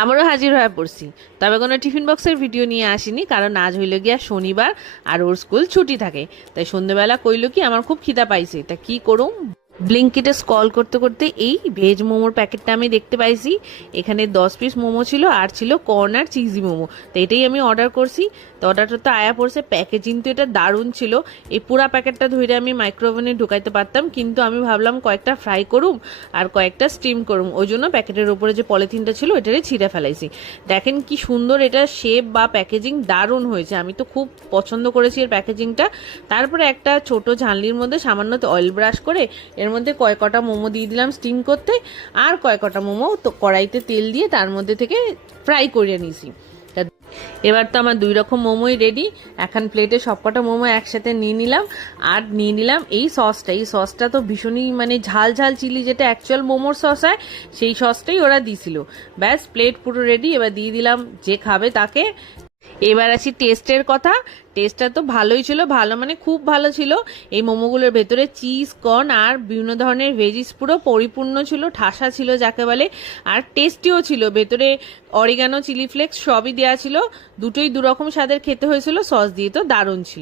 আমারও হাজির হয়ে পড়ছি। তবে কোনো টিফিন বক্সের ভিডিও নিয়ে আসিনি, কারণ আজ হইল গিয়া শনিবার আর ওর স্কুল ছুটি থাকে। তাই সন্ধ্যেবেলা কইলো কি আমার খুব খিদা পাইছে, তা কি করুম, ব্লিঙ্কিটে স্ক্রল করতে করতে এই ভেজ মোমোর প্যাকেটটা আমি দেখতে পাইছি। এখানে 10 পিস মোমো ছিল আর ছিল কর্নার চিজি মোমো। তো এটাই আমি অর্ডার করছি। তো অর্ডারটা তো আয়া পড়ছে, প্যাকেজিং তো এটা দারুণ ছিল। এই পুরা প্যাকেটটা ধরে আমি মাইক্রোওভেনে ঢুকাইতে পারতাম, কিন্তু আমি ভাবলাম কয়েকটা ফ্রাই করুম আর কয়েকটা স্টিম করুম, ওই জন্য প্যাকেটের উপরে যে পলিথিনটা ছিল এটারে ছিঁড়ে ফেলাইছি। দেখেন কি সুন্দর এটা শেপ বা প্যাকেজিং, দারুণ হয়েছে। আমি তো খুব পছন্দ করেছি এর প্যাকেজিংটা। তারপরে একটা ছোট ঝানলির মধ্যে সামান্য অয়েল ব্রাশ করে এর মধ্যে কয়েকটা মোমো দিয়ে দিলাম স্টিম করতে, আর কয়েকটা মোমো তো কড়াইতে তেল দিয়ে তার মধ্যে থেকে ফ্রাই করে নিয়েছি। এবার তো আমার 2 রকম মোমোই রেডি। এখন প্লেটে সবকটা মোমো একসাথে নিয়ে নিলাম, আর নিয়ে নিলাম এই সসটা। এই সসটা তো ভীষণই মানে ঝাল ঝাল চিলি, যেটা অ্যাকচুয়াল মোমোর সস হয়, সেই সসটাই ওরা দিছিল। ব্যাস প্লেট পুরো রেডি। এবার দিয়ে দিলাম যে খাবে তাকে। এবার আসি টেস্টের কথা। টেস্টটা তো ভালোই ছিল, ভালো মানে খুব ভালো ছিল। এই মোমোগুলোর ভেতরে চিজ, কর্ন আর বিভিন্ন ধরনের ভেজিস পুরো পরিপূর্ণ ছিল, ঠাসা ছিল যাকে বলে। আর টেস্টিও ছিল, ভেতরে অরিগানো, চিলি ফ্লেক্স সবই দেওয়া ছিল। দুটোই 2 রকম স্বাদের খেতে হয়েছিল, সস দিয়ে তো দারুণ ছিল।